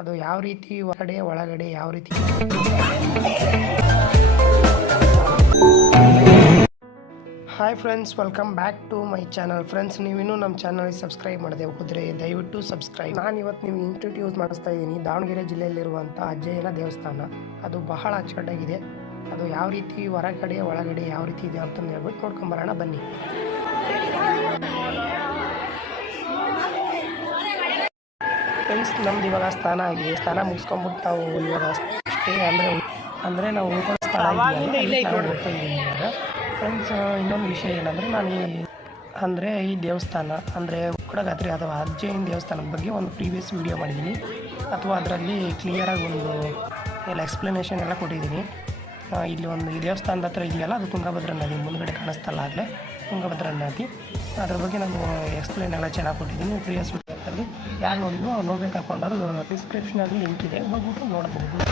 ಅದು ಯಾವ ರೀತಿ ಹೊರಗಡೆ ಒಳಗಡೆ ಯಾವ ರೀತಿ. Hi friends, welcome back to my channel. Friends, ನೀವಿನ್ನೂ ನಮ್ಮ ಚಾನಲ್ಗೆ ಸಬ್ಸ್ಕ್ರೈಬ್ ಮಾಡದೆ ಹೋದರೆ ದಯವಿಟ್ಟು ಸಬ್ಸ್ಕ್ರೈಬ್. ನಾನು ಇವತ್ತು ನೀವು ಇಂಟ್ರೊಡ್ಯೂಸ್ ಮಾಡಿಸ್ತಾ ಇದ್ದೀನಿ ದಾವಣಗೆರೆ ಜಿಲ್ಲೆಯಲ್ಲಿರುವಂಥ ಅಜ್ಜಯ್ಯನ ದೇವಸ್ಥಾನ. ಅದು ಬಹಳ ಅಚ್ಚುಕಟ್ಟಾಗಿದೆ. ಅದು ಯಾವ ರೀತಿ ಹೊರಗಡೆ ಒಳಗಡೆ ಯಾವ ರೀತಿ ಇದೆ ಅಂತಂದು ಹೇಳ್ಬಿಟ್ಟು ನೋಡ್ಕೊಂಬರೋಣ ಬನ್ನಿ. ಫ್ರೆಂಡ್ಸ್, ನಮ್ದು ಇವಾಗ ಸ್ನಾನ ಆಗಿದೆ. ಸ್ನಾನ ಮುಗಿಸ್ಕೊಂಬಿಟ್ಟು ನಾವು ಇವಾಗ ಅಷ್ಟೇ ಅಂದರೆ ನಾವು ಉಳ್ಕೊಳ್ಳೋ ಸ್ಥಳ ಹೋಗ್ತಾ ಇದ್ದೀನಿ ಇವಾಗ. ಫ್ರೆಂಡ್ಸ್, ಇನ್ನೊಂದು ವಿಷಯ ಏನಂದರೆ ನಾನು ಈ ದೇವಸ್ಥಾನ ಅಂದರೆ ಉಕ್ಕಡಗಾತ್ರಿ ಅಥವಾ ಅಜ್ಜಯ್ಯನ ದೇವಸ್ಥಾನದ ಬಗ್ಗೆ ಒಂದು ಪ್ರೀವಿಯಸ್ ವೀಡಿಯೋ ಮಾಡಿದ್ದೀನಿ, ಅಥವಾ ಅದರಲ್ಲಿ ಕ್ಲಿಯರಾಗಿ ಒಂದು ಎಕ್ಸ್ಪ್ಲನೇಷನ್ ಎಲ್ಲ ಕೊಟ್ಟಿದ್ದೀನಿ. ಇಲ್ಲಿ ಈ ದೇವಸ್ಥಾನದ ಹತ್ರ ಇದೆಯಲ್ಲ, ಅದು ತುಂಗಭದ್ರಾ ನದಿ ಮುಂದ್ಗಡೆ ಕಾಣಿಸ್ತಲ್ಲ ಆಗಲೇ ತುಂಗಭದ್ರಾ ನದಿ. ಅದ್ರ ಬಗ್ಗೆ ನಾನು ಎಕ್ಸ್ಪ್ಲೇನ್ ಎಲ್ಲ ಚೆನ್ನಾಗಿ ಕೊಟ್ಟಿದ್ದೀನಿ ಪ್ರೀವಿಯಸ್ ವೀಡಿಯೋದಲ್ಲಿ. ಯಾರು ನೋಡಿದ್ರು ಅವ್ರು ನೋಡ್ಬೇಕು ಹಾಕೊಂಡ್ರು ಡಿಸ್ಕ್ರಿಪ್ಷನಲ್ಲಿ ಲಿಂಕ್ ಇದೆ, ಹೋಗ್ಬಿಟ್ಟು ನೋಡಬಹುದು.